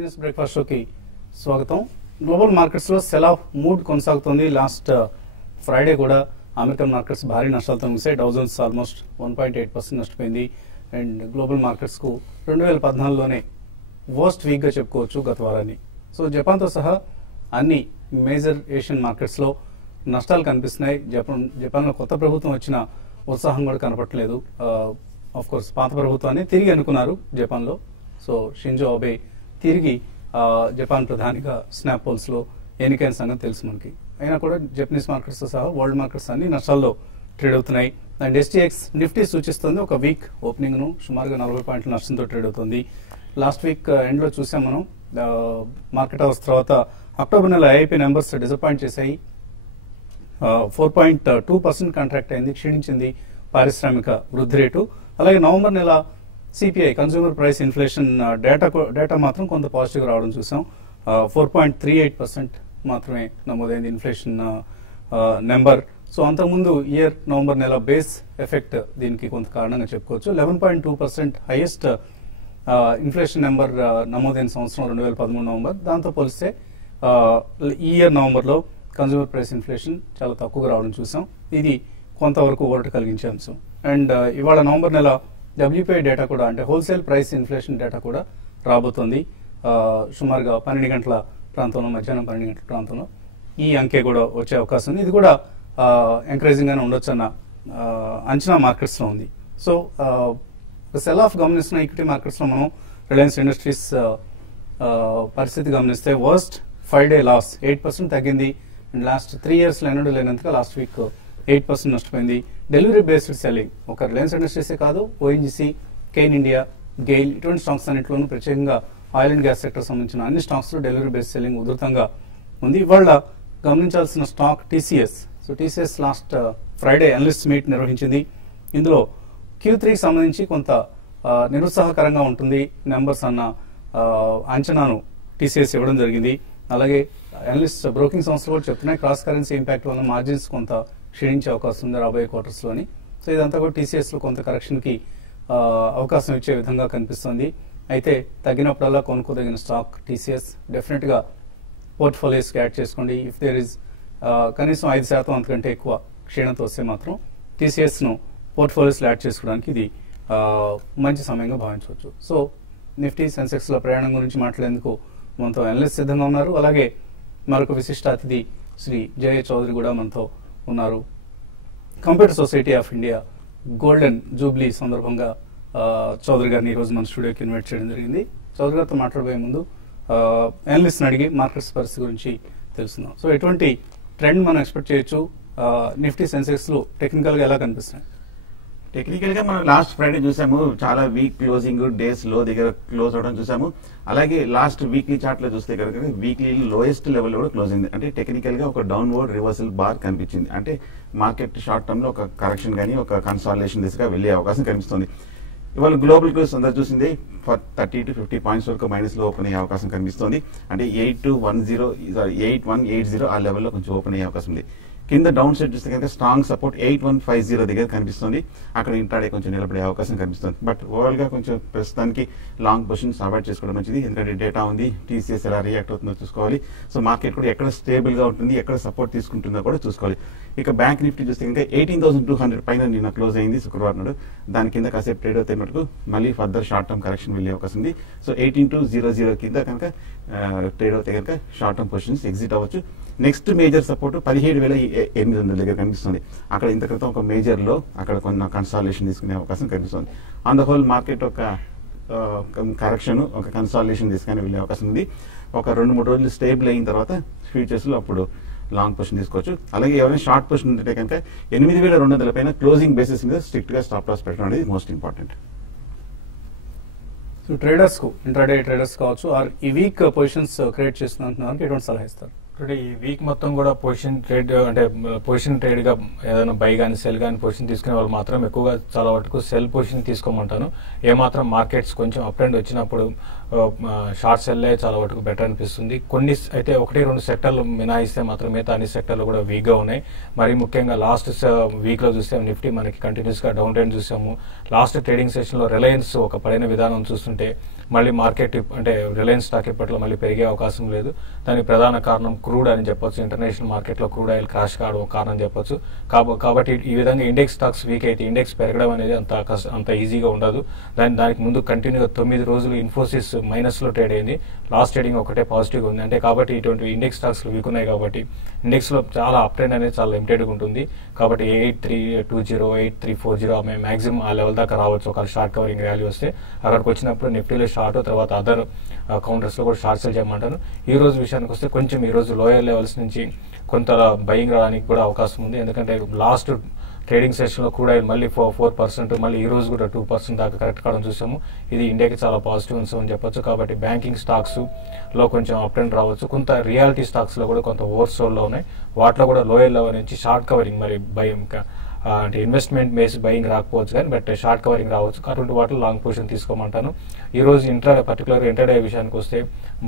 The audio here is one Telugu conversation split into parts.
బిజినెస్ బ్రేక్ఫాస్ట్ షోకి స్వాగతం. గ్లోబల్ మార్కెట్స్ లో సెల్ ఆఫ్ మూడ్ కొనసాగుతుంది. లాస్ట్ ఫ్రైడే కూడా అమెరికన్ మార్కెట్స్ భారీ నష్టాలతో ముగిసాయి. డౌ జోన్స్ ఆల్మోస్ట్ 1.8% నష్టపోయింది. అండ్ గ్లోబల్ మార్కెట్స్ కు 2014లోనే వర్స్ట్ వీక్ గా చెప్పుకోవచ్చు గత వారాన్ని. సో జపాన్ తో సహా అన్ని మేజర్ ఏషియన్ మార్కెట్స్ లో నష్టాలు కనిపిస్తున్నాయి. జపాన్ లో కొత్త ప్రభుత్వం వచ్చిన ఉత్సాహం కూడా కనపట్లేదు. ఆఫ్ కోర్స్ పాత ప్రభుత్వాన్ని తిరిగి అనుకున్నారు జపాన్ లో. సో షింజో అబే తిరిగి జపాన్ ప్రధానిగా స్నాప్ పోల్స్ లో ఎన్నికైన సంగతి తెలుసు మనకి. అయినా కూడా జపనీస్ మార్కెట్స్ తో సహా వరల్డ్ మార్కెట్స్ అన్ని నష్టాల్లో ట్రేడ్ అవుతున్నాయి. అండ్ ఎస్టీఎక్స్ నిఫ్టీ సూచిస్తుంది ఒక వీక్ ఓపెనింగ్ ను సుమారుగా 40 పాయింట్ల నష్టంతో ట్రేడ్ అవుతుంది. లాస్ట్ వీక్ ఎండ్ లో చూసాం మనం. మార్కెట్ అవర్స్ తర్వాత అక్టోబర్ నెల ఐఐపీ నెంబర్స్ డిసప్పాయింట్ చేశాయి. 4.2% కాంట్రాక్ట్ అయింది, క్షీణించింది పారిశ్రామిక వృద్ధి రేటు. అలాగే నవంబర్ నెల CPI consumer price inflation data మాత్రం కొంత పాజిటివ్ రావడం చూసాం. 4.38% మాత్రమే నమోదైంది ఇన్ఫ్లేషన్ నెంబర్. సో అంతకుముందు ఇయర్ నవంబర్ నెల బేస్ ఎఫెక్ట్ దీనికి కొంత కారణంగా చెప్పుకోవచ్చు. 11.2% హైయెస్ట్ ఇన్ఫ్లేషన్ నెంబర్ నమోదైన సంవత్సరం 2013 నవంబర్. దాంతో పోలిస్తే ఈ ఇయర్ నవంబర్ లో కన్స్యూమర్ ప్రైస్ ఇన్ఫ్లేషన్ చాలా తక్కువగా రావడం చూసాం. ఇది కొంతవరకు ఊరట కలిగించే అంశం. అండ్ ఇవాళ నవంబర్ నెల డబ్ల్యూపీఐ డేటా కూడా, అంటే హోల్సేల్ ప్రైస్ ఇన్ఫ్లేషన్ డేటా కూడా రాబోతోంది. సుమారుగా 12 గంటల ప్రాంతంలో, మధ్యాహ్నం 12 గంటల ప్రాంతంలో ఈ అంకె కూడా వచ్చే అవకాశం ఉంది. ఇది కూడా ఎంకరేజింగ్ గానే ఉండొచ్చు అన్న అంచనా మార్కెట్స్ లో ఉంది. సో సెల్ ఆఫ్ గమనిస్తున్న ఈక్విటీ మార్కెట్స్ లో మనం రిలయన్స్ ఇండస్ట్రీస్ పరిస్థితి గమనిస్తే వర్స్ట్ 5-day లాస్ 8% తగ్గింది. అండ్ లాస్ట్ 3 years ఎన్నడూ లేనంతగా లాస్ట్ వీక్ 8% నష్టపోయింది. డెలివరీ బేస్డ్ సెల్లింగ్ ఒక రిలయన్స్ ఇండస్ట్రీసే కాదు, ఓఎన్జీసీ, కెయిన్ ఇండియా, గెయిల్ ఇటువంటి స్టాక్స్ అన్నింటిలోనూ, ప్రత్యేకంగా ఆయిల్ అండ్ గ్యాస్ సెక్టర్ సంబంధించిన అన్ని స్టాక్స్ లో డెలివరీ బేస్డ్ సెల్లింగ్ ఉధృతంగా ఉంది. ఇవాళ గమనించాల్సిన stock TCS. So TCS last Friday analyst meet నిర్వహించింది. ఇందులో Q3కి సంబంధించి కొంత నిరుత్సాహకరంగా ఉంటుంది నెంబర్స్ అన్న అంచనాను టీసీఎస్ ఇవ్వడం జరిగింది. అలాగే అనలిస్ట్ బ్రోకింగ్ సంస్థలు కూడా చెప్తున్నాయి క్రాస్ కరెన్సీ ఇంపాక్ట్ వల్ల మార్జిన్స్ కొంత క్షీణించే అవకాశం ఉంది రాబోయే క్వార్టర్స్ లోని. సో ఇదంతా కూడా టీసీఎస్ లో కొంత కరెక్షన్ కి అవకాశం ఇచ్చే విధంగా కనిపిస్తుంది. అయితే తగ్గినప్పుడల్లా కొనుక్కోదగిన స్టాక్ టీసీఎస్. డెఫినెట్ గా పోర్ట్ఫోలియోస్ కి యాడ్ చేసుకోండి. ఇఫ్ దేర్ ఇస్ కనీసం 5% అంతకంటే ఎక్కువ క్షీణత వస్తే మాత్రం టీసీఎస్ ను పోర్ట్ఫోలియోస్ లో యాడ్ చేసుకోవడానికి ఇది మంచి సమయంగా భావించవచ్చు. సో నిఫ్టీ, సెన్సెక్స్ లో ప్రయాణం గురించి మాట్లాడేందుకు మనతో అనలిస్ట్ సిద్ధంగా ఉన్నారు. అలాగే మరొక విశిష్ట అతిథి శ్రీ జయ చౌదరి కూడా మనతో ఉన్నారు. Computer society of India golden jubilee సందర్భంగా చౌదరి గారిని ఈ రోజు మన స్టూడియోకి ఇన్వైట్ చేయడం జరిగింది. చౌదరి గారితో మాట్లాడబోయే ముందు అనలిస్ట్ అడిగి మార్కెట్స్ పరిస్థితి గురించి తెలుసుకుందాం. సో ఎటువంటి ట్రెండ్ మనం ఎక్స్పెక్ట్ చేయొచ్చు? నిఫ్టీ, సెన్సెక్స్ లో టెక్నికల్ గా ఎలా కనిపిస్తున్నాయి? టెక్నికల్ గా మనం లాస్ట్ ఫ్రైడే చూసాము, చాలా వీక్ క్లోజింగ్, డేస్ లో దగ్గర క్లోజ్ అవడం చూసాము. అలాగే లాస్ట్ వీక్లీ చార్ట్ లో చూస్తే కనుక వీక్లీ లోయెస్ట్ లెవెల్ కూడా క్లోజ్ అయింది. అంటే టెక్నికల్ గా ఒక డౌన్వర్డ్ రివర్సల్ బార్ కనిపించింది. అంటే మార్కెట్ షార్ట్ టర్మ్ లో ఒక కరెక్షన్ కానీ ఒక కన్సాలిడేషన్ దిశగా వెళ్లే అవకాశం కనిపిస్తుంది. ఇవాళ గ్లోబల్ క్లోజ్ అందరూ చూసింది 30 to 50 పాయింట్స్ వరకు మైనస్ లో ఓపెన్ అయ్యే అవకాశం కనిపిస్తుంది. అంటే 8180 ఆ లెవెల్లో కొంచెం ఓపెన్ అయ్యే అవకాశం ఉంది. కింద డౌన్ సైడ్ చూస్తే కనుక స్ట్రాంగ్ సపోర్ట్ 8150 దగ్గర కనిపిస్తుంది. అక్కడ ఇంట్రాడే కొంచెం నిలబడే అవకాశం కనిపిస్తుంది. బట్ ఓవరాల్ గా కొంచెం ప్రస్తుతానికి లాంగ్ పొజిషన్స్ అవాయిడ్ చేసుకోవడం మంచిది. ఎందుకంటే డేటా ఉంది, టీసీఎస్ ఎలా రియాక్ట్ అవుతుందో చూసుకోవాలి. సో మార్కెట్ కూడా ఎక్కడ స్టేబుల్ గా ఉంటుంది, ఎక్కడ సపోర్ట్ తీసుకుంటుందో కూడా చూసుకోవాలి. ఇక బ్యాంక్ నిఫ్టీ చూస్తే కనుక 18,200 పైన నిన్న క్లోజ్ అయింది శుక్రవారం నాడు. దాని కింద కాసేపు ట్రేడ్ అవుతే మటుకు మళ్ళీ ఫర్దర్ షార్ట్ టర్మ్ కరెక్షన్ వెళ్ళే అవకాశం ఉంది. సో 18,200 కింద కనుక ట్రేడ్ అవుతే కనుక షార్ట్ టర్మ్ పొజిషన్స్ ఎగ్జిట్ అవ్వచ్చు. నెక్స్ట్ మేజర్ సపోర్ట్ 17,800 దగ్గర కనిపిస్తుంది. అక్కడ ఇంత క్రితం ఒక మేజర్ లో అక్కడ కొన్ని కన్సాలిడేషన్ తీసుకునే అవకాశం కనిపిస్తుంది. ఆన్ ద హోల్ మార్కెట్ ఒక కరెక్షన్, ఒక కన్సాలిడేషన్ తీసుకుని వెళ్ళే అవకాశం ఉంది. ఒక 2-3 రోజులు స్టేబుల్ అయిన తర్వాత ఫ్యూచర్స్ లో అప్పుడు లాంగ్ పొజిషన్ తీసుకోవచ్చు. అలాగే ఎవరైనా షార్ట్ పొజిషన్ ఉంటే కనుక 8,200 పైన క్లోజింగ్ బేసిస్ మీద స్ట్రిక్ట్ గా స్టాప్ లాస్ పెట్టడం అనేది మోస్ట్ ఇంపార్టెంట్. సో ట్రేడర్స్ కు, ఇంట్రాడే ట్రేడర్స్ కావచ్చు, ఈ వీక్ పొజిషన్స్ క్రియేట్ చేస్తున్నారు, ఎటువంటి సలహా ఇస్తారు? ఈ వీక్ మొత్తం కూడా పొజిషన్ ట్రేడ్, అంటే పొజిషన్ ట్రేడ్ గా ఏదైనా బై కానీ సెల్ కానీ పొజిషన్ తీసుకునే వాళ్ళు మాత్రం ఎక్కువగా చాలా వరకు సెల్ పొజిషన్ తీసుకోమంటాను. ఏమాత్రం మార్కెట్స్ కొంచెం అప్ ట్రెండ్ వచ్చినప్పుడు షార్ట్ సెల్లే చాలా వరకు బెటర్ అనిపిస్తుంది. కొన్ని అయితే 1-2 సెక్టర్లు మినహాయిస్తే మాత్రం మిగతా అన్ని సెక్టర్లు కూడా వీక్ గా ఉన్నాయి. మరి ముఖ్యంగా లాస్ట్ వీక్ లో చూస్తే నిఫ్టీ మనకి కంటిన్యూస్ గా డౌన్ ట్రెండ్ చూసాము. లాస్ట్ ట్రేడింగ్ సెషన్ లో రిలయన్స్ ఒక పడిన విధానం చూస్తుంటే మళ్ళీ మార్కెట్ అంటే రిలయన్స్ స్టాక్ ఇప్పట్లో మళ్ళీ పెరిగే అవకాశం లేదు. దానికి ప్రధాన కారణం క్రూడ్ అని చెప్పొచ్చు. ఇంటర్నేషనల్ మార్కెట్లో క్రూడ్ ఆయిల్ క్రాష్ కావడం కారణం చెప్పొచ్చు. కాబట్టి ఈ విధంగా ఇండెక్స్ స్టాక్స్ వీక్ అయితే ఇండెక్స్ పెరగడం అనేది అంత ఈజీగా ఉండదు. దానికి ముందు కంటిన్యూగా 9 రోజులు ఇన్ఫోసిస్ మైనస్ లో ట్రేడ్ అయింది. లాస్ట్ ట్రేడింగ్ ఒకటే పాజిటివ్ ఉంది. అంటే కాబట్టి ఇటువంటి ఇండెక్స్ స్టాక్స్ వీక్ ఉన్నాయి కాబట్టి ఇండెక్స్ లో చాలా అప్ ట్రెండ్ అనేది చాలా లిమిటెడ్ గా ఉంటుంది. కాబట్టి 8320 8340 మాక్సిమం ఆ లెవెల్ దాకా రావచ్చు. ఒక షార్ట్ కవరింగ్ ర్యాలీ వస్తే అక్కడికి వచ్చినప్పుడు నిఫ్టీలో షార్ట్, తర్వాత అదర్ కౌంటర్స్ లో కూడా షార్ట్ సెల్ చేయమంటాను. ఈ రోజు విషయానికి వస్తే కొంచెం ఈ రోజు లోయర్ లెవెల్స్ నుంచి కొంత బయింగ్ రావడానికి కూడా అవకాశం ఉంది. ఎందుకంటే లాస్ట్ ట్రేడింగ్ సెషన్ లో కూడా మళ్ళీ 4%, మళ్ళీ ఈ రోజు కూడా 2% దాకా కరెక్ట్ కావడం చూసాము. ఇది ఇండియాకి చాలా పాజిటివ్ అంశం అని చెప్పొచ్చు. కాబట్టి బ్యాంకింగ్ స్టాక్స్ లో కొంచెం అప్ ట్రెండ్ రావచ్చు. కొంత రియాలిటీ స్టాక్స్ లో కూడా కొంత ఓవర్ సోల్డ్ లో ఉన్నాయి. వాటిలో కూడా లోయర్ లెవెల్ నుంచి షార్ట్ కవరింగ్ మరి భయం అంటే ఇన్వెస్ట్మెంట్ బేస్ బయింగ్ రాకపోవచ్చు కానీ బట్ షార్ట్ కవరింగ్ రావచ్చు. అటువంటి వాటిలో లాంగ్ పొజిషన్ తీసుకోమంటాను. ఈ రోజు పర్టికులర్ ఇంటర్డే విషయానికి వస్తే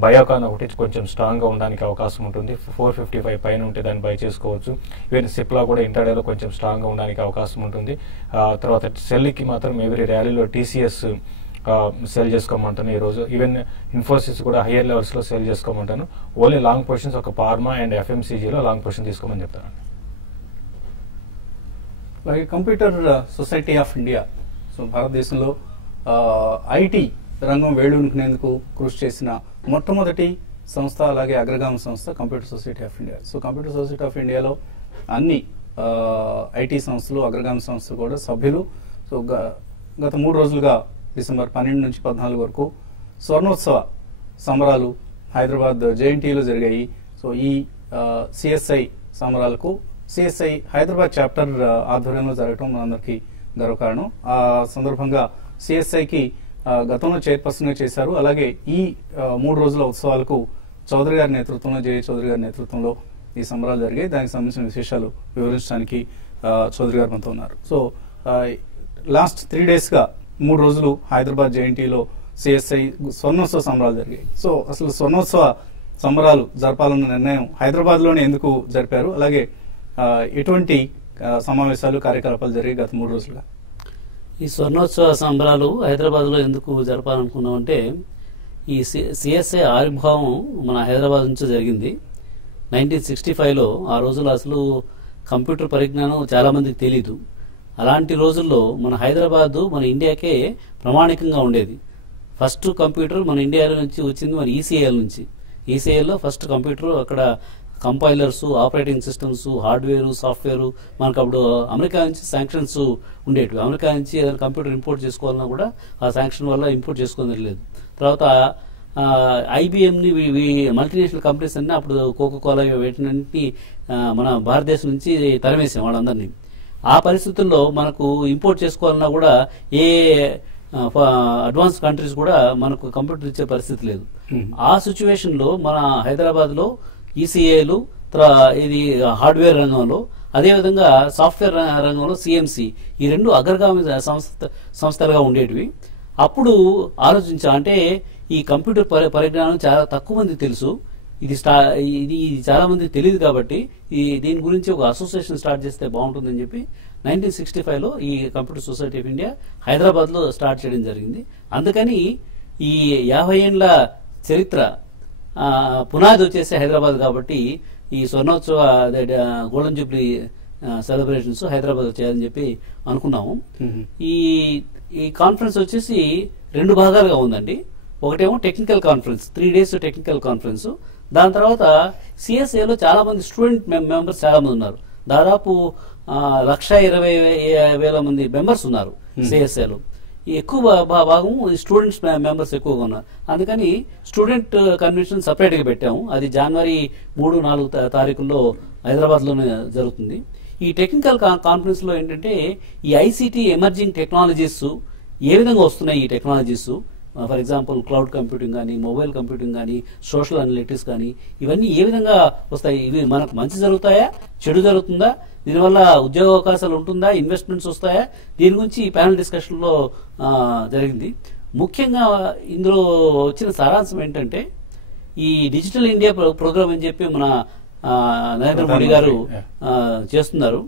బయోకాన్ ఒకటి కొంచెం స్ట్రాంగ్ గా ఉండడానికి అవకాశం ఉంటుంది. 455 పైన ఉంటే దాన్ని బై చేసుకోవచ్చు. ఈవెన్ సిప్లా కూడా ఇంటర్డేలో కొంచెం స్ట్రాంగ్ గా ఉండడానికి అవకాశం ఉంటుంది. తర్వాత సెల్కి మాత్రం ఎవరీ ర్యాలీలో టీసీఎస్ సెల్ చేసుకోమంటాను. ఈ రోజు ఈవెన్ ఇన్ఫోసిస్ కూడా హయ్యర్ లెవెల్స్ లో సెల్ చేసుకోమంటాను. ఓన్లీ లాంగ్ పొజిషన్స్ ఒక ఫార్మా అండ్ ఎఫ్ఎంసీజీలో లాంగ్ పొజిషన్ తీసుకోమని చెప్తాను. అలాగే computer society of India, so భారతదేశంలో ఐటీ రంగం వేళ్ళూనుకునేందుకు కృషి చేసిన మొట్టమొదటి సంస్థ, అలాగే అగ్రగామి సంస్థ computer society of India. So Computer society of ఇండియాలో అన్ని ఐటీ సంస్థలు, అగ్రగామి సంస్థలు కూడా సభ్యులు. సో గత 3 రోజులుగా డిసెంబర్ 12 నుంచి 14 వరకు స్వర్ణోత్సవ సంబరాలు హైదరాబాద్ జేఎన్టీయూలో జరిగాయి. సో ఈ సిఎస్ఐ సంబరాలకు సిఎస్ఐ హైదరాబాద్ చాప్టర్ ఆధ్వర్యంలో జరగడం మనందరికీ గర్వకారణం. ఆ సందర్భంగా సిఎస్ఐకి గతంలో చైర్పర్సన్ గా చేశారు. అలాగే ఈ 3 రోజుల ఉత్సవాలకు చౌదరి గారి నేతృత్వంలో, జేఏ చౌదరి గారి నేతృత్వంలో ఈ సంబరాలు జరిగాయి. దానికి సంబంధించిన విశేషాలు వివరించడానికి చౌదరి గారు మనతో ఉన్నారు. సో లాస్ట్ 3 days గా 3 రోజులు హైదరాబాద్ జేఎన్టీలో సిఎస్ఐ స్వర్ణోత్సవ సంబరాలు జరిగాయి. సో అసలు స్వర్ణోత్సవ సంబరాలు జరపాలన్న నిర్ణయం హైదరాబాద్ లోనే ఎందుకు జరిపారు? అలాగే ఎటువంటి సమావేశాలు, కార్యకలాపాలు జరిగాయి గత 3 రోజులుగా? ఈ స్వర్ణోత్సవ సంబరాలు హైదరాబాద్ లో ఎందుకు జరపాలనుకున్నామంటే ఈ సిఎస్ఐ ఆవిర్భావం మన హైదరాబాద్ నుంచి జరిగింది 1965లో. ఆ రోజుల్లో అసలు కంప్యూటర్ పరిజ్ఞానం చాలా మందికి తెలీదు. అలాంటి రోజుల్లో మన హైదరాబాద్ మన ఇండియాకే ప్రామాణికంగా ఉండేది. ఫస్ట్ కంప్యూటర్ మన ఇండియా నుంచి వచ్చింది మన ఈసీఐఎల్ నుంచి. ఈసీఐఎల్లో ఫస్ట్ కంప్యూటర్ అక్కడ compilers, operating systems, hardware, software మనకు అప్పుడు అమెరికా నుంచి శాంక్షన్స్ ఉండేవి. అమెరికా నుంచి ఏదైనా కంప్యూటర్ ఇంపోర్ట్ చేసుకోవాలన్నా కూడా ఆ శాంక్షన్ వల్ల ఇంపోర్ట్ చేసుకోవడం లేదు. తర్వాత ఐబిఎంని మల్టీనేషనల్ కంపెనీస్ అన్ని అప్పుడు కోకోకోలా వీటిని మన భారతదేశం నుంచి తరిమేసాం వాళ్ళందరినీ. ఆ పరిస్థితుల్లో మనకు ఇంపోర్ట్ చేసుకోవాలన్నా కూడా ఏ అడ్వాన్స్ కంట్రీస్ కూడా మనకు కంప్యూటర్ ఇచ్చే పరిస్థితి లేదు. ఆ సిచ్యువేషన్ లో మన హైదరాబాద్ లో ఈసీఏలు, ఇది హార్డ్వేర్ రంగంలో, అదేవిధంగా సాఫ్ట్వేర్ రంగంలో సిఎంసి, ఈ 2 అగ్రగామి సంస్థలుగా ఉండేటివి. అప్పుడు ఆలోచించా, అంటే ఈ కంప్యూటర్ పరిజ్ఞానం చాలా తక్కువ మందికి తెలుసు, ఇది చాలా మందికి తెలియదు. కాబట్టి దీని గురించి ఒక అసోసియేషన్ స్టార్ట్ చేస్తే బాగుంటుందని చెప్పి 1965లో ఈ computer society of India Hyderabad లో స్టార్ట్ చేయడం జరిగింది. అందుకని ఈ 50 ఏళ్ల చరిత్ర పునాది వచ్చేసి హైదరాబాద్. కాబట్టి ఈ స్వర్ణోత్సవ గోల్డెన్ జూబ్లీ సెలబ్రేషన్స్ హైదరాబాద్ చేయాలని చెప్పి అనుకున్నాము. ఈ కాన్ఫరెన్స్ వచ్చేసి 2 భాగాలుగా ఉందండి. ఒకటేమో technical conference, 3 days technical conference. దాని తర్వాత సిఎస్ఏలో చాలా మంది స్టూడెంట్ మెంబర్స్ చాలా మంది ఉన్నారు. దాదాపు 1,20,000 మంది మెంబర్స్ ఉన్నారు సిఎస్ఏలో. ఎక్కువ భాగం స్టూడెంట్స్ మెంబర్స్ ఎక్కువగా ఉన్నారు. అందుకని స్టూడెంట్ కన్వెన్షన్ సపరేట్ గా పెట్టాము. అది జనవరి 3-4 తారీఖుల్లో హైదరాబాద్ లోనే జరుగుతుంది. ఈ టెక్నికల్ కాన్ఫరెన్స్ లో ఏంటంటే ఈ ఐసిటి ఎమర్జింగ్ టెక్నాలజీస్ ఏ విధంగా వస్తున్నాయి, ఈ technologies for example cloud computing కానీ, మొబైల్ కంప్యూటింగ్ కానీ, సోషల్ అనలిటిక్స్ కానీ, ఇవన్నీ ఏ విధంగా వస్తాయి, ఇవి మనకు మంచి జరుగుతాయా, చెడు జరుగుతుందా, దీనివల్ల ఉద్యోగ అవకాశాలు ఉంటుందా, ఇన్వెస్ట్మెంట్స్ వస్తాయా, దీని గురించి ఈ ప్యానల్ డిస్కషన్ లో జరిగింది. ముఖ్యంగా ఇందులో వచ్చిన సారాంశం ఏంటంటే ఈ డిజిటల్ ఇండియా ప్రోగ్రామ్ అని చెప్పి మన నరేంద్ర మోడీ గారు చేస్తున్నారు.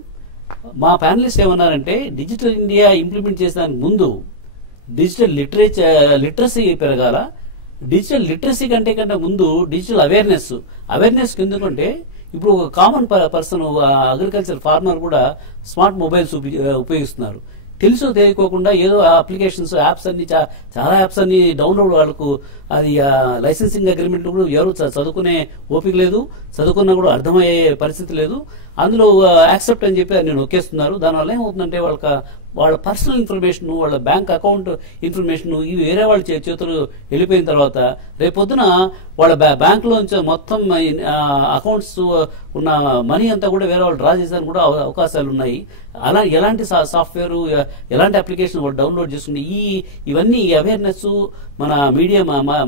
మా ప్యానలిస్ట్ ఏమన్నారంటే డిజిటల్ ఇండియా ఇంప్లిమెంట్ చేసేదానికి ముందు డిజిటల్ లిటరసీ పెరగాల. డిజిటల్ లిటరసీ కంటే ముందు డిజిటల్ అవేర్నెస్ ఎందుకంటే ఇప్పుడు ఒక కామన్ పర్సన్ అగ్రికల్చర్ ఫార్మర్ కూడా స్మార్ట్ మొబైల్స్ ఉపయోగిస్తున్నారు. తెలుసో తెలియకోకుండా ఏదో అప్లికేషన్స్ యాప్స్ అన్ని చాలా యాప్స్ అన్ని డౌన్లోడ్ వాళ్ళకు అది లైసెన్సింగ్ అగ్రిమెంట్ కూడా ఎవరు చదువుకునే ఓపిక లేదు, చదువుకున్నా కూడా అర్థమయ్యే పరిస్థితి లేదు. అందులో యాక్సెప్ట్ అని చెప్పి నేను నొక్కేస్తున్నారు. దానివల్ల ఏమవుతుందంటే వాళ్ళ పర్సనల్ ఇన్ఫర్మేషన్, వాళ్ళ బ్యాంక్ అకౌంట్ ఇన్ఫర్మేషన్ ఇవి వేరే వాళ్ళ చేతులు వెళ్ళిపోయిన తర్వాత రేపొద్దున వాళ్ళ బ్యాంక్ లోంచి మొత్తం అకౌంట్స్ ఉన్న మనీ అంతా కూడా వేరే వాళ్ళు డ్రా చేసేందుకు కూడా అవకాశాలు ఉన్నాయి. అలా ఎలాంటి సాఫ్ట్వేర్, ఎలాంటి అప్లికేషన్ వాళ్ళు డౌన్లోడ్ చేసుకుని ఇవన్నీ అవేర్నెస్ మన మీడియా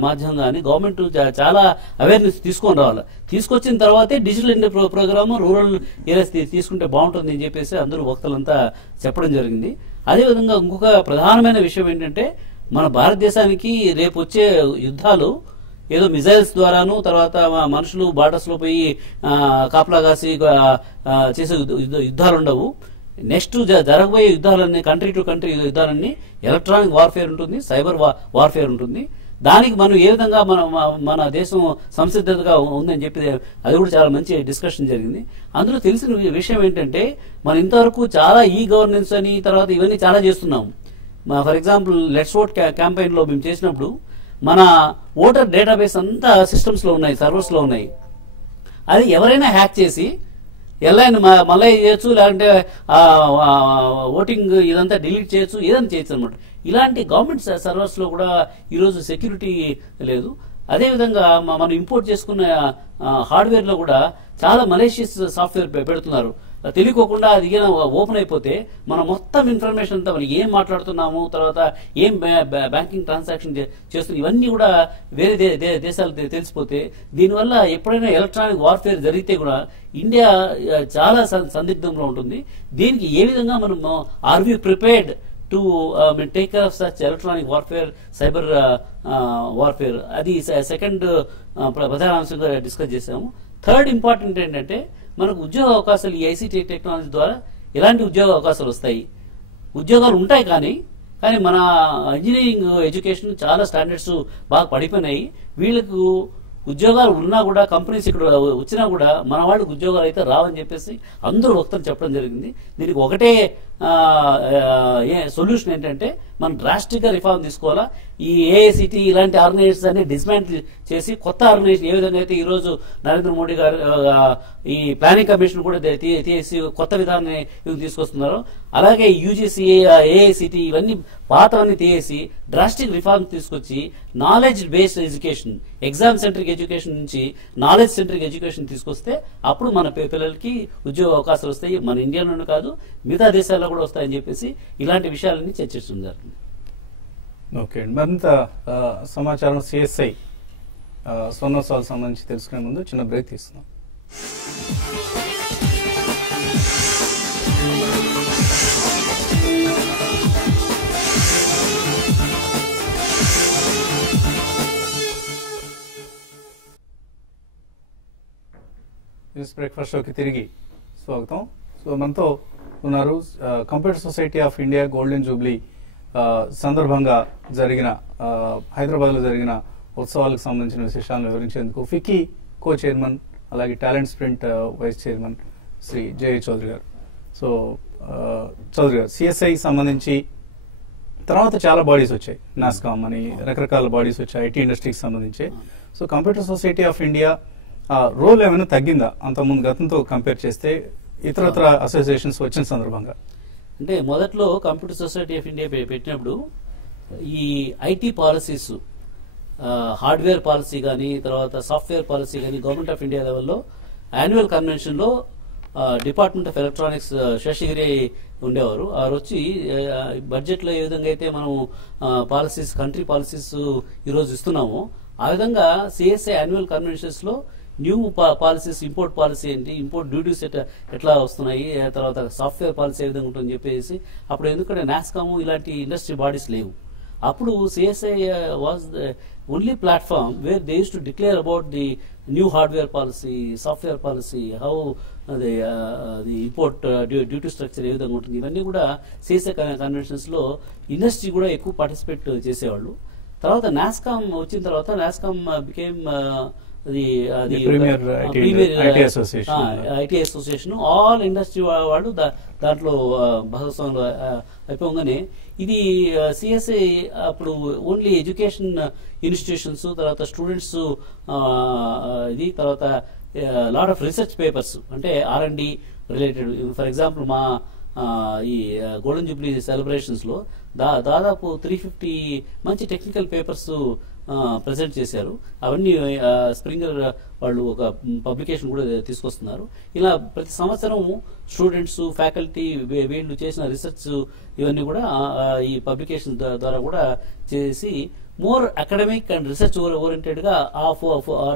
మాధ్యమం కానీ గవర్నమెంట్ చాలా అవేర్నెస్ తీసుకొని రావాలి. తీసుకొచ్చిన తర్వాతే Digital India programme rural areas తీసుకుంటే బాగుంటుంది అని చెప్పేసి అందరూ వక్తలంతా చెప్పడం జరిగింది. అదేవిధంగా ఇంకొక ప్రధానమైన విషయం ఏంటంటే మన భారతదేశానికి రేపు వచ్చే యుద్ధాలు ఏదో మిజైల్స్ ద్వారాను, తర్వాత మనుషులు బార్డర్స్ లో పోయి కాపలా కాసి చేసే యుద్ధాలు ఉండవు. నెక్స్ట్ జరగబోయే యుద్ధాలన్నీ కంట్రీ టు కంట్రీ యుద్ధాలన్నీ ఎలక్ట్రానిక్ వార్ఫేర్ ఉంటుంది, సైబర్ వార్ఫేర్ ఉంటుంది. దానికి మనం ఏ విధంగా మన దేశం సంసిద్ధతగా ఉందని చెప్పి అది కూడా చాలా మంచి డిస్కషన్ జరిగింది. అందులో తెలిసిన విషయం ఏంటంటే మనం ఇంతవరకు చాలా గవర్నెన్స్ అని తర్వాత ఇవన్నీ చాలా చేస్తున్నాం. For example let's vote campaign లో మేము చేసినప్పుడు మన ఓటర్ డేటాబేస్ అంతా సిస్టమ్స్ లో ఉన్నాయి, సర్వర్స్ లో ఉన్నాయి. అది ఎవరైనా హ్యాక్ చేసి ఎల్ఐని మళ్ళీ చేయొచ్చు, లేదంటే ఓటింగ్ ఇదంతా డిలీట్ చేయొచ్చు, ఏదైనా చేయొచ్చు అనమాట. ఇలాంటి గవర్నమెంట్ సర్వర్స్ లో కూడా ఈరోజు సెక్యూరిటీ లేదు. అదేవిధంగా మనం ఇంపోర్ట్ చేసుకున్న హార్డ్వేర్ లో కూడా చాలా మలేషియస్ సాఫ్ట్వేర్ పెడుతున్నారు. తెలియకోకుండా అది ఓపెన్ అయిపోతే మన మొత్తం ఇన్ఫర్మేషన్ అంతా మనం ఏం మాట్లాడుతున్నాము, తర్వాత ఏం బ్యాంకింగ్ ట్రాన్సాక్షన్ చేస్తున్నాం, ఇవన్నీ కూడా వేరే దేశాలు తెలిసిపోతే దీనివల్ల ఎప్పుడైనా ఎలక్ట్రానిక్ వార్ఫేర్ జరిగితే కూడా ఇండియా చాలా సందిగ్ధంలో ఉంటుంది. దీనికి ఏ విధంగా మనం are we prepared to take care of such electronic warfare, cyber warfare, అది సెకండ్ ప్రధాన అంశంగా డిస్కస్ చేశాము. థర్డ్ ఇంపార్టెంట్ ఏంటంటే మనకు ఉద్యోగ అవకాశాలు ఈ ఐసీటీ టెక్నాలజీ ద్వారా ఎలాంటి ఉద్యోగ అవకాశాలు వస్తాయి. ఉద్యోగాలు ఉంటాయి కానీ మన ఇంజనీరింగ్ ఎడ్యుకేషన్ చాలా స్టాండర్డ్స్ బాగా పడిపోయినాయి. వీళ్ళకు ఉద్యోగాలు ఉన్నా కూడా కంపెనీస్ ఇక్కడ వచ్చినా కూడా మన వాళ్ళకి ఉద్యోగాలు అయితే రావని చెప్పేసి అందరూ వక్తలు చెప్పడం జరిగింది. దీనికి ఒకటే సొల్యూషన్ ఏంటంటే మనం డ్రాస్టిక్ గా రిఫార్మ్ తీసుకోవాలా. ఈ ఏఐసిటి ఇలాంటి ఆర్గనైజేషన్స్ అన్ని డిస్మాంటిల్ చేసి కొత్త ఆర్గనైజేషన్ ఏ విధంగా అయితే ఈ రోజు నరేంద్ర మోడీ గారు ఈ ప్లానింగ్ కమిషన్ కూడా తీసి కొత్త విధానాన్ని తీసుకొస్తున్నారు. అలాగే యూజీసీ, ఏఐసిటి ఇవన్నీ పాతవన్నీ తీసి డ్రాస్టిక్ రిఫార్మ్ తీసుకొచ్చి knowledge based education, exam centric education నుంచి నాలెడ్జ్ సెంట్రిక్ ఎడ్యుకేషన్ తీసుకొస్తే అప్పుడు మన పిల్లలకి ఉద్యోగ అవకాశాలు వస్తాయి. మన ఇండియాలోనే కాదు మిగతా దేశాల్లో కూడా వస్తాయని చెప్పేసి ఇలాంటి విషయాలన్నీ చర్చించడం జరుగుతుంది. ఓకే, మరింత సమాచారం సిఎస్ఐ స్వర్ణోత్సవాలకు సంబంధించి తెలుసుకునే ముందు చిన్న బ్రేక్ తీసుకున్నాం. బ్రేక్ఫాస్ట్ షోకి తిరిగి స్వాగతం. సో మనతో ఉన్నారు computer society of India golden jubilee సందర్భంగా జరిగిన హైదరాబాద్ లో జరిగిన ఉత్సవాలకు సంబంధించిన విశేషాలను వివరించేందుకు ఫికీ కో చైర్మన్, అలాగే talent sprint vice chairman Shri Jaya Chowdary గారు. సో చౌదరి గారు, సిఎస్ఐ సంబంధించి తర్వాత చాలా బాడీస్ వచ్చాయి, నాస్కామ్ అని రకరకాల బాడీస్ వచ్చాయి ఐటీ ఇండస్ట్రీకి సంబంధించి. So Computer society of India role ఏమైనా తగ్గిందా అంతకుముందు గతంతో కంపేర్ చేస్తే ఇతరత్ర అసోసియేషన్స్ వచ్చిన సందర్భంగా? అంటే మొదట్లో కంప్యూటర్ సొసైటీ ఆఫ్ ఇండియా పెట్టినప్పుడు ఈ ఐటీ పాలసీస్, హార్డ్వేర్ పాలసీ కానీ తర్వాత సాఫ్ట్వేర్ పాలసీ కానీ గవర్నమెంట్ ఆఫ్ ఇండియా లెవెల్లో యాన్యువల్ కన్వెన్షన్ లో డిపార్ట్మెంట్ ఆఫ్ ఎలక్ట్రానిక్స్ శేషగిరి ఉండేవారు. వారు వచ్చి బడ్జెట్ లో ఏ విధంగా అయితే మనం పాలసీస్, కంట్రీ పాలసీస్ ఈరోజు ఇస్తున్నామో ఆ విధంగా సిఎస్ఐ యాన్యువల్ కన్వెన్షన్స్ లో న్యూ పాలసీస్, ఇంపోర్ట్ పాలసీ ఏంటి, ఇంపోర్ట్ డ్యూటీస్ ఎట్లా వస్తున్నాయి, తర్వాత సాఫ్ట్వేర్ పాలసీ ఏ విధంగా ఉంటుందని చెప్పేసి అప్పుడు ఎందుకంటే నాస్కామ్ ఇలాంటి ఇండస్ట్రీ బాడీస్ లేవు. అప్పుడు CSI was only platform where they use to declare about the new hardware policy, software policy, how అది ఇంపోర్ట్ డ్యూటీ స్ట్రక్చర్ ఏ విధంగా ఉంటుంది, ఇవన్నీ కూడా సిఎస్ఏ కన్వెన్షన్స్ లో ఇండస్ట్రీ కూడా ఎక్కువ పార్టిసిపేట్ చేసేవాళ్ళు. తర్వాత నాస్కామ్ వచ్చిన తర్వాత NASSCOM became IT association, all industry వాళ్ళు దాంట్లో భాగస్వాములు అయిపోగానే ఇది సిఎస్ఐ అప్పుడు ఓన్లీ ఎడ్యుకేషన్ ఇన్స్టిట్యూషన్స్, తర్వాత స్టూడెంట్స్, ఇది తర్వాత లాట్ ఆఫ్ రీసెర్చ్ పేపర్స్ అంటే R&D రిలేటెడ్. ఫర్ ఎగ్జాంపుల్ మా ఈ గోల్డెన్ జూబ్లీ సెలబ్రేషన్స్ లో దాదాపు 350 మంచి టెక్నికల్ పేపర్స్ ప్రజెంట్ చేశారు. అవన్నీ స్ప్రింగర్ వాళ్ళు ఒక పబ్లికేషన్ కూడా తీసుకొస్తున్నారు. ఇలా ప్రతి సంవత్సరం స్టూడెంట్స్, ఫ్యాకల్టీ వీళ్ళు చేసిన రీసెర్చ్ ఇవన్నీ కూడా ఈ పబ్లికేషన్ ద్వారా కూడా చేసి more academic and research oriented గా ఆ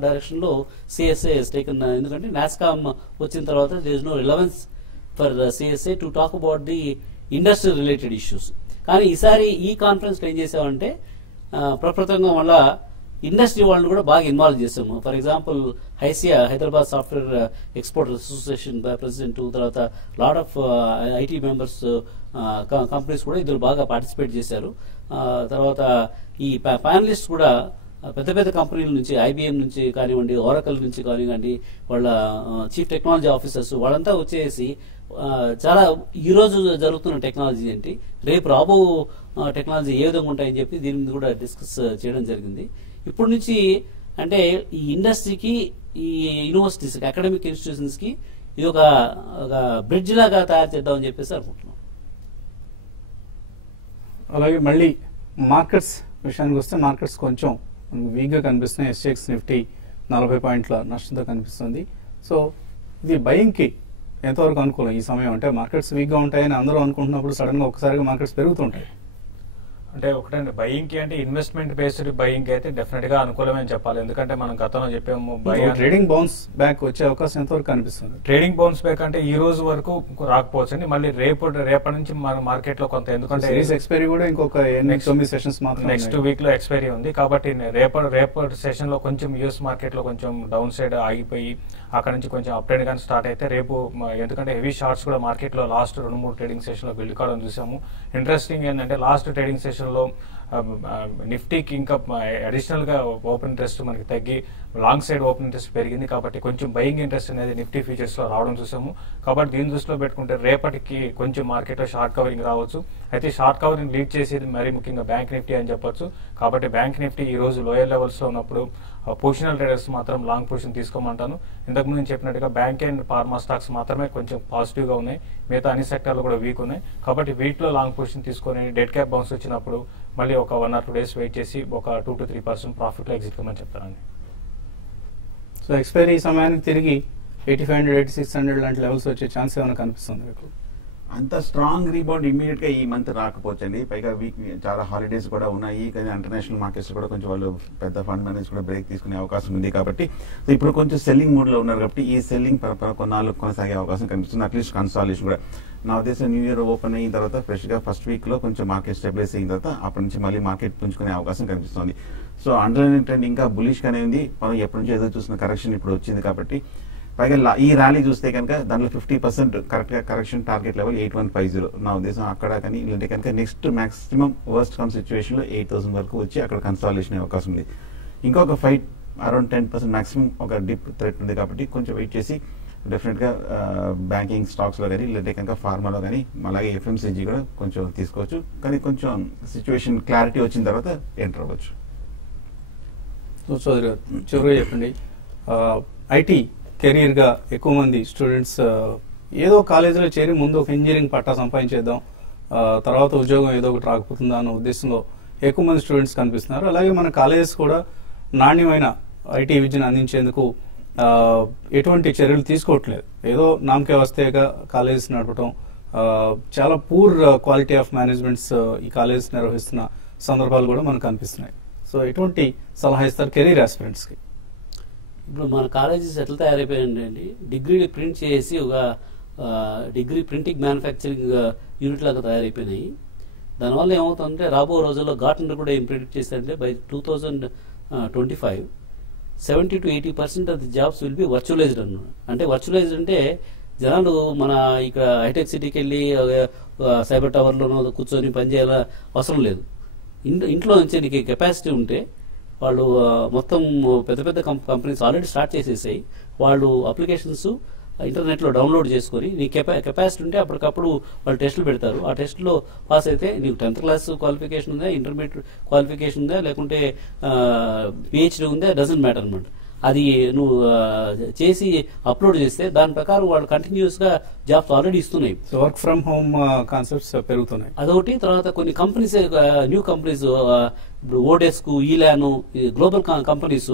డైరెక్షన్ లో సిఎస్ఏ టేకన్. ఎందుకంటే నాస్కామ్ వచ్చిన తర్వాత there is no relevance for CSA to talk about the industry related issues. కానీ ఈసారి ఈ కాన్ఫరెన్స్ లో ఏం చేసామంటే ప్రప్రథంగా మళ్ళా ఇండస్ట్రీ వాళ్ళని కూడా బాగా ఇన్వాల్వ్ చేసాము. For example HYSEA, Hyderabad software export association president, తర్వాత lot of IT members companies కూడా ఇందులో బాగా పార్టిసిపేట్ చేశారు. తర్వాత ఈ ప్యానలిస్ట్ కూడా పెద్ద పెద్ద కంపెనీల నుంచి, IBM నుంచి కానివ్వండి, ఓరకల్ నుంచి కానివ్వండి, వాళ్ళ చీఫ్ టెక్నాలజీ ఆఫీసర్స్ వాళ్ళంతా వచ్చేసి చాలా ఈ రోజు జరుగుతున్న టెక్నాలజీ ఏంటి, రేపు రాబో టెక్నాలజీ ఏ విధంగా ఉంటాయని చెప్పి దీని మీద కూడా డిస్కస్ చేయడం జరిగింది. ఇప్పటి నుంచి అంటే ఈ ఇండస్ట్రీకి, ఈ యూనివర్సిటీస్, అకాడమిక్ ఇన్స్టిట్యూషన్స్ కి ఇది ఒక బ్రిడ్జ్ లాగా తయారు చేద్దామని చెప్పేసి అనుకుంటున్నాం. అలాగే మళ్ళీ మార్కెట్స్ విషయానికి వస్తే మార్కెట్స్ కొంచెం వీక్ గా కనిపిస్తున్నాయి. SGX నిఫ్టీ 40 పాయింట్ల నష్టంతో కనిపిస్తుంది. సో ఇది బయింగ్ కి ఎంతవరకు అనుకూలం ఈ సమయం? అంటే మార్కెట్స్ వీక్ గా ఉంటాయని అందరూ అనుకుంటున్నప్పుడు సడన్ గా ఒకసారిగా మార్కెట్స్ పెరుగుతుంటాయి. అంటే ఒకటండి, బయింగ్ కి అంటే ఇన్వెస్ట్మెంట్ బేస్డ్ బయింగ్ కి అయితే డెఫినెట్ గా అనుకూలమే చెప్పాలి. ఎందుకంటే మనం గతంలో చెప్పాము ట్రేడింగ్ బౌన్స్ బ్యాక్ వచ్చే అవకాశం ఎంతవరకు కనిపిస్తుంది? ట్రేడింగ్ బౌన్స్ బ్యాక్ అంటే ఈ రోజు వరకు రాకపోవచ్చు అండి. మళ్ళీ రేపటి నుంచి మన మార్కెట్ లో కొంత, ఎందుకంటే ఎక్స్పైరీ కూడా ఇంకొక 9 సెషన్స్ మాత్రం నెక్స్ట్ వీక్ లో ఎక్స్పైరీ ఉంది. కాబట్టి రేపటి సెషన్ లో కొంచెం యూఎస్ మార్కెట్ లో కొంచెం డౌన్ సైడ్ ఆగిపోయి అక్కడ నుంచి కొంచెం అప్ ట్రెండ్ కానీ స్టార్ట్ అయితే రేపు, ఎందుకంటే హెవీ షార్ట్స్ కూడా మార్కెట్ లో లాస్ట్ 2-3 ట్రేడింగ్ సెషన్ లో బిల్డ్ కావడం చూసాము. ఇంట్రెస్టింగ్ ఏంటంటే లాస్ట్ ట్రేడింగ్ సెషన్ లో నిఫ్టీకి ఇంకా అడిషనల్ గా ఓపెన్ ఇంట్రెస్ట్ మనకి తగ్గి లాంగ్ సైడ్ ఓపెన్ ఇంట్రెస్ట్ పెరిగింది. కాబట్టి కొంచెం బయింగ్ ఇంట్రెస్ట్ అనేది నిఫ్టీ ఫ్యూచర్స్ లో రావడం చూసాము. కాబట్టి దీని దృష్టిలో పెట్టుకుంటే రేపటికి కొంచెం మార్కెట్ లో షార్ట్ కవరింగ్ రావచ్చు. అయితే షార్ట్ కవరింగ్ లీడ్ చేసేది మరీ ముఖ్యంగా బ్యాంక్ నిఫ్టీ అని చెప్పొచ్చు. కాబట్టి బ్యాంక్ నిఫ్టీ ఈ రోజు లోయర్ లెవెల్స్ లో ఉన్నప్పుడు పొజిషనల్ ట్రేడర్స్ మాత్రం లాంగ్ పొజిషన్ తీసుకోమంటాను. ఇంతకుముందు నేను చెప్పినట్టుగా బ్యాంక్ అండ్ ఫార్మా స్టాక్స్ మాత్రమే కొంచెం పాజిటివ్ గా ఉన్నాయి, మిగతా అన్ని సెక్టార్లు కూడా వీక్ ఉన్నాయి. కాబట్టి వీటిలో లాంగ్ పొజిషన్ తీసుకొని డెడ్ క్యాప్ బౌన్స్ వచ్చినప్పుడు మళ్ళీ ఒక 1 or 2 days వెయిట్ చేసి ఒక 2 to 3% ప్రాఫిట్ లో ఎగ్జిట్ కమని చెప్తానండి. సో ఎక్స్పైరీ సమయానికి తిరిగి 8500-8600 లాంటి లెవెల్స్ వచ్చే ఛాన్స్ ఏమైనా కనిపిస్తుంది మీకు? అంత స్ట్రాంగ్ రీబౌండ్ ఇమీడియట్ గా ఈ మంత్ రాకపోవచ్చండి. పైగా వీక్ చాలా హాలిడేస్ కూడా ఉన్నాయి. కానీ ఇంటర్నేషనల్ మార్కెట్స్ కూడా కొంచెం వాళ్ళు పెద్ద ఫండ్ మేనేజ్ కూడా బ్రేక్ తీసుకునే అవకాశం ఉంది. కాబట్టి ఇప్పుడు కొంచెం సెల్లింగ్ మూడ్ లో ఉన్నారు. కాబట్టి ఈ సెల్లింగ్ కొన్నాళ్ళు కొనసాగే అవకాశం కనిపిస్తుంది. అట్లీస్ట్ కన్సాలిడేషన్ కూడా. నా ఉద్దేశం న్యూ ఇయర్ ఓపెన్ అయిన తర్వాత ఫ్రెష్ గా ఫస్ట్ వీక్ లో కొంచెం మార్కెట్ స్టెబిలైజ్ అయిన తర్వాత అప్పటి నుంచి మళ్ళీ మార్కెట్ పుంజుకునే అవకాశం కనిపిస్తుంది. సో అండర్లైన్ ట్రెండ్ ఇంకా బులిష్ గానే ఉంది. మనం ఎప్పటి నుంచో ఎదురు చూసిన కరెక్షన్ ఇప్పుడు వచ్చింది. కాబట్టి పైగా ఈ ర్యాలీ చూస్తే కనుక దాంట్లో 50% కరెక్ట్ గా కరెక్షన్ టార్గెట్ లెవెల్ 8150. నా ఉద్దేశం అక్కడ కానీ లేదంటే కనుక next maximum worst come situation లో 8000 వరకు వచ్చి అక్కడ కన్సాలిడేషన్ అవకాశం ఉంది. ఇంకొక ఫైట్ అరౌండ్ 10% మాక్సిమం ఒక డిప్ థ్రెట్ ఉంది. కాబట్టి కొంచెం వెయిట్ చేసి డెఫినెట్ గా బ్యాంకింగ్ స్టాక్స్ లో కానీ లేదంటే కనుక ఫార్మాలో కానీ అలాగే FMCG కూడా కొంచెం తీసుకోవచ్చు. కానీ కొంచెం సిచ్యువేషన్ క్లారిటీ వచ్చిన తర్వాత ఎంటర్ అవ్వచ్చు. చౌదరి గారు చివరిగా చెప్పండి, ఐటీ కెరీర్ గా ఎక్కువ మంది స్టూడెంట్స్ ఏదో కాలేజీలో చేరి ముందు ఒక ఇంజనీరింగ్ పట్టా సంపాదించేద్దాం, తర్వాత ఉద్యోగం ఏదో ఒకటి రాకపోతుందా అన్న ఉద్దేశంలో ఎక్కువ మంది స్టూడెంట్స్ కనిపిస్తున్నారు. అలాగే మన కాలేజెస్ కూడా నాణ్యమైన ఐటీ విద్యను అందించేందుకు ఎటువంటి చర్యలు తీసుకోవట్లేదు. ఏదో నామకే వస్తేగా కాలేజెస్ నడపడం, చాలా పూర్ క్వాలిటీ ఆఫ్ మేనేజ్మెంట్స్ ఈ కాలేజెస్ నిర్వహిస్తున్న సందర్భాలు కూడా మనకు కనిపిస్తున్నాయి. సో ఎటువంటి సలహా ఇస్తారు కెరీర్ ఆస్పిరెంట్స్ కి? ఇప్పుడు మన కాలేజెస్ ఎట్లా తయారైపోయాయండి, డిగ్రీ ప్రింట్ చేసి ఒక డిగ్రీ ప్రింటింగ్ మ్యానుఫ్యాక్చరింగ్ యూనిట్ లాగా తయారైపోయినాయి. దానివల్ల ఏమవుతుందంటే రాబో రోజుల్లో గార్టనర్ కూడా ఏం ప్రిడిక్ట్ చేశారంటే by 2025 70 to 80% of the jobs will be virtualised అన్నాడు. అంటే వర్చువలైజ్డ్ అంటే జనాలు మన ఇక్కడ హైటెక్ సిటీకి వెళ్ళి సైబర్ టవర్లోనో కూర్చొని పనిచేయాల అవసరం లేదు. ఇంట్లో నుంచి నీకు కెపాసిటీ ఉంటే వాళ్ళు మొత్తం పెద్ద పెద్ద కంపెనీస్ ఆల్రెడీ స్టార్ట్ చేసేసాయి. వాళ్ళు అప్లికేషన్స్ ఇంటర్నెట్లో డౌన్లోడ్ చేసుకొని నీ కెపాసిటీ ఉంటే అప్పటికప్పుడు వాళ్ళు టెస్టులు పెడతారు. ఆ టెస్ట్లో పాస్ అయితే నీకు 10th క్లాస్ క్వాలిఫికేషన్ ఉందా, ఇంటర్మీడియట్ క్వాలిఫికేషన్ ఉందా, లేకుంటే పిహెచ్డీ ఉందా, డజంట్ మ్యాటర్ అనమాట. అది నువ్వు చేసి అప్లోడ్ చేస్తే దాని ప్రకారం వాళ్ళు కంటిన్యూస్ గా జాబ్స్ ఆల్రెడీ ఇస్తున్నాయి. వర్క్ ఫ్రమ్ హోమ్ కాన్సెప్ట్స్ పెరుగుతున్నాయి. అదొకటి. తర్వాత కొన్ని కంపెనీస్, న్యూ కంపెనీస్, ఇప్పుడు ఓడెస్క్, ఈలాను, గ్లోబల్ కంపెనీస్.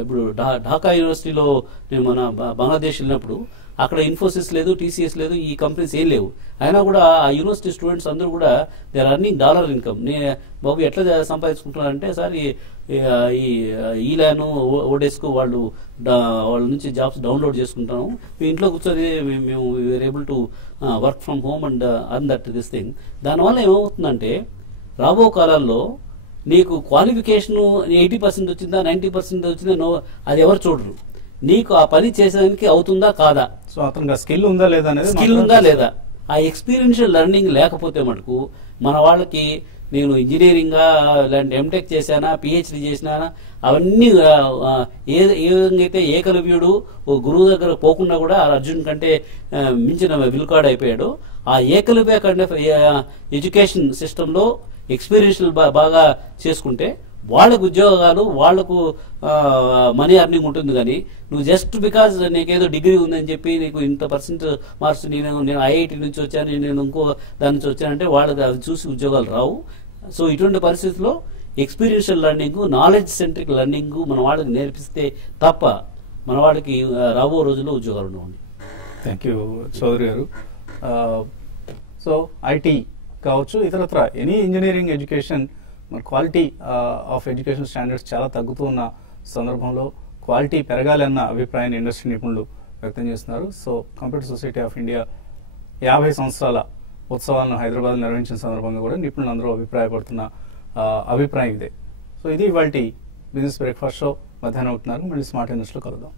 ఇప్పుడు ఢాకా యూనివర్సిటీలో నేను మన బంగ్లాదేశ్ వెళ్ళినప్పుడు అక్కడ ఇన్ఫోసిస్ లేదు, టీసీఎస్ లేదు, ఈ కంపెనీస్ ఏం లేవు. అయినా కూడా ఆ యూనివర్సిటీ స్టూడెంట్స్ అందరూ కూడా they are earning dollar income. బాబు ఎట్లా సంపాదించుకుంటున్నారంటే సార్ ఈ ఈలాను, ఓడెస్క్ వాళ్ళ నుంచి జాబ్స్ డౌన్లోడ్ చేసుకుంటాము, మీ ఇంట్లో కూర్చొని మేము we are able to work from home and earn that this thing. దానివల్ల ఏమవుతుందంటే రాబో కాలాల్లో నీకు క్వాలిఫికేషన్ 80% వచ్చిందా, 90% వచ్చిందా, అది ఎవరు చూడరు. నీకు ఆ పని చేసేదానికి అవుతుందా కాదా, సో అతనికి స్కిల్ ఉందా లేదా అనేది, స్కిల్ ఉందా లేదా, ఆ ఎక్స్పీరియన్షియల్ లెర్నింగ్ లేకపోతే మటుకు మన వాళ్ళకి నేను ఇంజనీరింగ్ ఇలాంటి ఎంటెక్ చేశానా, పిహెచ్డి చేసినానా, అవన్నీ ఏ విధంగా అయితే ఏకలవ్యుడు ఓ గురువు దగ్గర పోకుండా కూడా అర్జున్ కంటే మించిన విలుకాడు అయిపోయాడు. ఆ ఏకలవ్య కంటే ఎడ్యుకేషన్ సిస్టంలో ఎక్స్పీరియన్షియల్ బాగా చేసుకుంటే వాళ్ళకు ఉద్యోగాలు, వాళ్లకు మనీ అర్నింగ్ ఉంటుంది. కానీ నువ్వు జస్ట్ బికాజ్ నీకేదో డిగ్రీ ఉందని చెప్పి నీకు ఇంత % మార్క్స్, నేను ఐఐటి నుంచి వచ్చాను, నేను ఇంకో దాని నుంచి వచ్చానంటే వాళ్ళకి అది చూసి ఉద్యోగాలు రావు. సో ఇటువంటి పరిస్థితుల్లో experiential learning, knowledge centric learning మన వాళ్ళకి నేర్పిస్తే తప్ప మన వాళ్ళకి రాబో రోజుల్లో ఉద్యోగాలు ఉండవండి. థ్యాంక్ యూ చౌదరి గారు. సో ఐటీ కావచ్చు, ఇతరత్ర any engineering education quality of education standards చాలా తగ్గుతూ ఉన్న సందర్భంలో క్వాలిటీ పెరగాలి అన్న అభిప్రాయాన్ని ఇండస్ట్రీ నిపుణులు వ్యక్తం చేస్తున్నారు. So Computer society of India 50 సంవత్సరాల ఉత్సవాలను హైదరాబాద్ నిర్వహించిన సందర్భంగా కూడా నిపుణులు అందరూ అభిప్రాయపడుతున్న అభిప్రాయం ఇదే. సో ఇది ఇవాల్టి బిజినెస్ బ్రేక్ఫాస్ట్ షో. మధ్యాహ్నం అవుతున్నారు. మళ్ళీ స్మార్ట్ ఇండస్ట్రీలో కలుద్దాం.